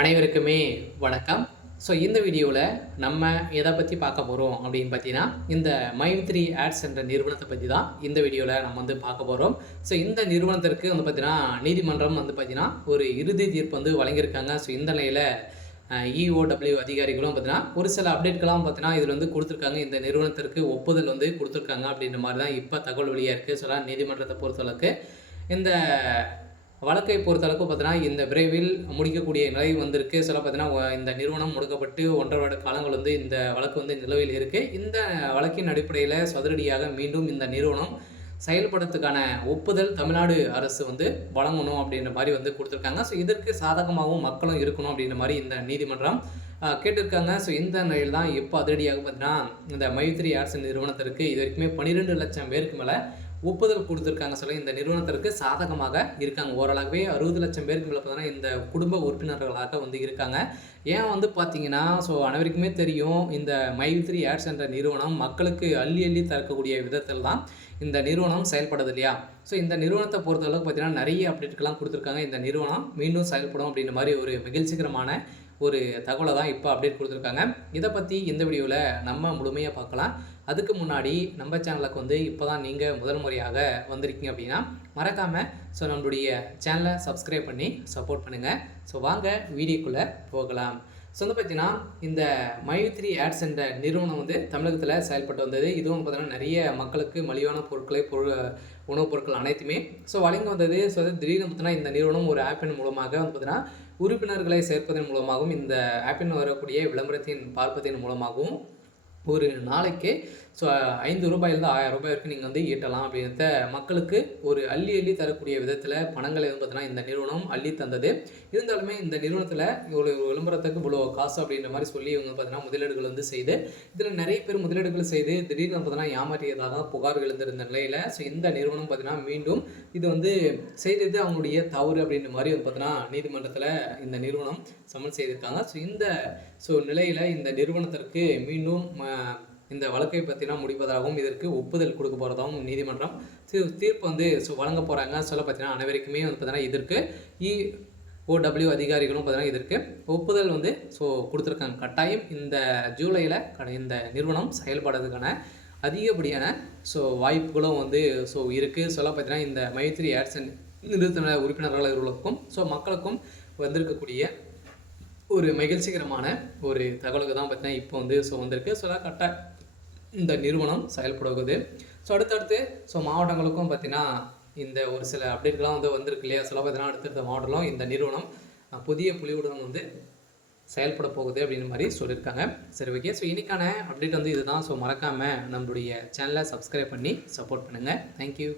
அனைவருக்குமே வணக்கம். ஸோ இந்த வீடியோவில் நம்ம எதை பற்றி பார்க்க போகிறோம் அப்படின்னு பார்த்தீங்கன்னா, இந்த மைம்3 ஆட்ஸ் என்ற நிறுவனத்தை பற்றி தான் இந்த வீடியோவில் நம்ம வந்து பார்க்க போகிறோம். ஸோ இந்த நிறுவனத்திற்கு வந்து பார்த்தீங்கன்னா, நீதிமன்றம் வந்து பார்த்தீங்கன்னா ஒரு இறுதி தீர்ப்பு வந்து வழங்கியிருக்காங்க. ஸோ இந்த நிலையில் இஓடபிள்யூ அதிகாரிகளும் பார்த்தீங்கன்னா ஒரு சில அப்டேட்களாம் பார்த்தீங்கன்னா இதில் வந்து கொடுத்துருக்காங்க. இந்த நிறுவனத்திற்கு ஒப்புதல் வந்து கொடுத்துருக்காங்க அப்படின்ற மாதிரி தான் இப்போ தகவல் வெளியாக இருக்குது. ஸோ நீதிமன்றத்தை பொறுத்தளவுக்கு இந்த வழக்கை பொறுத்தளவுக்கு பார்த்தீங்கன்னா, இந்த விரைவில் முடிக்கக்கூடிய நிலை வந்திருக்கு. சில பார்த்தீங்கன்னா, இந்த நிறுவனம் முடக்கப்பட்டு 1½ வருட காலங்கள் வந்து இந்த வழக்கு வந்து நிலுவையில் இருக்கு. இந்த வழக்கின் அடிப்படையில் சதுரடியாக மீண்டும் இந்த நிறுவனம் செயல்படுறதுக்கான ஒப்புதல் தமிழ்நாடு அரசு வந்து வழங்கணும் அப்படின்ற மாதிரி வந்து கொடுத்துருக்காங்க. ஸோ இதற்கு சாதகமாகவும் மக்களும் இருக்கணும் அப்படின்ற மாதிரி இந்த நீதிமன்றம் கேட்டிருக்காங்க. ஸோ இந்த நிலையில் தான் இப்போ அதிரடியாக பார்த்தீங்கன்னா, இந்த மைத்ரி ஆர்ட்ஸ் நிறுவனத்திற்கு இது வரைக்குமே 12 லட்சம் பேருக்கு மேலே ஒப்புதல் கொடுத்துருக்காங்க. சொல்லி இந்த நிறுவனத்திற்கு சாதகமாக இருக்காங்க. ஓரளவே 60 லட்சம் பேருக்கு மேலே பார்த்தீங்கன்னா இந்த குடும்ப உறுப்பினர்களாக வந்து இருக்காங்க. ஏன் வந்து பார்த்தீங்கன்னா, ஸோ அனைவருக்குமே தெரியும் இந்த மைத்ரி ஆட்ஸ் என்ற நிறுவனம் மக்களுக்கு அள்ளி அள்ளி தரக்கூடிய விதத்தில் தான் இந்த நிறுவனம் செயல்படுது இல்லையா? ஸோ இந்த நிறுவனத்தை பொறுத்தளவுக்கு பார்த்தீங்கன்னா நிறைய அப்டேட்கெலாம் கொடுத்துருக்காங்க. இந்த நிறுவனம் மீண்டும் செயல்படும் அப்படின்ற மாதிரி ஒரு மகிழ்ச்சிகரமான ஒரு தகவலை தான் இப்போ அப்டேட் கொடுத்துருக்காங்க. இதை பற்றி இந்த வீடியோவில் நம்ம முழுமையாக பார்க்கலாம். அதுக்கு முன்னாடி நம்ம சேனலுக்கு வந்து இப்போ தான் நீங்கள் முதல் முறையாக வந்திருக்கீங்க அப்படின்னா மறக்காமல் ஸோ நம்மளுடைய சேனலை சப்ஸ்கிரைப் பண்ணி சப்போர்ட் பண்ணுங்கள். ஸோ வாங்க வீடியோக்குள்ளே போகலாம். ஸோ வந்து பார்த்தீங்கன்னா, இந்த மைத்ரி ஆட்ஸ் என்ற நிறுவனம் வந்து தமிழகத்தில் செயல்பட்டு வந்தது. இதுவும் பார்த்தீங்கன்னா நிறைய மக்களுக்கு மலிவான பொருட்களை உணவுப் பொருட்கள் அனைத்துமே ஸோ வழங்கி வந்தது. ஸோ திடீர்னு பார்த்தீங்கன்னா இந்த நிறுவனம் ஒரு ஆப்பின் மூலமாக வந்து பார்த்தீங்கன்னா உறுப்பினர்களை சேர்ப்பதன் மூலமாகவும் இந்த ஆப்பின் வரக்கூடிய விளம்பரத்தின் பார்ப்பதன் மூலமாகவும் ஒரு நாளைக்கு ஸோ ரூ. 5லேருந்து ரூ. 1000 வரைக்கும் நீங்கள் வந்து ஈட்டலாம் அப்படின்றத மக்களுக்கு ஒரு அள்ளி அள்ளி தரக்கூடிய விதத்தில் பணங்களை வந்து பார்த்தீங்கன்னா இந்த நிறுவனம் அள்ளி தந்தது. இருந்தாலுமே இந்த நிறுவனத்தில் ஒரு விளம்பரத்துக்கு இவ்வளோ காசு அப்படின்ற மாதிரி சொல்லி இவங்க பார்த்தீங்கன்னா முதலீடுகள் வந்து செய்து இதில் நிறைய பேர் முதலீடுகள் செய்து திடீர்னு பார்த்தீங்கன்னா ஏமாற்றியதாக புகார்கள் இருந்திருந்த நிலையில் ஸோ இந்த நிறுவனம் பார்த்தீங்கன்னா மீண்டும் இது வந்து செய்தது அவங்களுடைய தவறு அப்படின்ற மாதிரி வந்து பார்த்தீங்கன்னா நீதிமன்றத்தில் இந்த நிறுவனம் சமன் செய்திருக்காங்க. ஸோ நிலையில் இந்த நிறுவனத்திற்கு மீண்டும் இந்த வழக்கை பற்றினா முடிப்பதாகவும் இதற்கு ஒப்புதல் கொடுக்க போகிறதாகவும் நீதிமன்றம் தீர்ப்பு வந்து வழங்க போகிறாங்க. சொல்ல பார்த்தீங்கன்னா அனைவருக்குமே வந்து பார்த்தீங்கன்னா இதற்கு இஓடபிள்யூ அதிகாரிகளும் பார்த்தீங்கன்னா இதற்கு ஒப்புதல் வந்து கொடுத்துருக்காங்க. கட்டாயம் இந்த ஜூலையில் இந்த நிறுவனம் செயல்படுறதுக்கான அதிகப்படியான வாய்ப்புகளும் வந்து இருக்குது. சொல்ல பார்த்தீங்கன்னா இந்த மைத்ரி ஆட்ஸ் நிறுவன உறுப்பினர்களுக்கும் மக்களுக்கும் வந்திருக்கக்கூடிய ஒரு மகிழ்ச்சிகரமான ஒரு தகவலுக்கு தான் பார்த்தீங்கன்னா இப்போ வந்து வந்திருக்கு. கரெக்டாக இந்த நிறுவனம் செயல்படுவது. அடுத்தடுத்து மாவட்டங்களுக்கும் பார்த்தீங்கன்னா இந்த ஒரு சில அப்டேட்கள்லாம் வந்து வந்திருக்கு இல்லையா? பார்த்தீங்கன்னா அடுத்தடுத்த மாவட்டங்களும் இந்த நிறுவனம் புதிய புலியுடன் வந்து செயல்பட போகுது அப்படின்ற மாதிரி சொல்லியிருக்காங்க. சரி, ஓகே. இன்னைக்கான அப்டேட் வந்து இதுதான். மறக்காமல் நம்மளுடைய சேனலை சப்ஸ்கிரைப் பண்ணி சப்போர்ட் பண்ணுங்கள். தேங்க்யூ.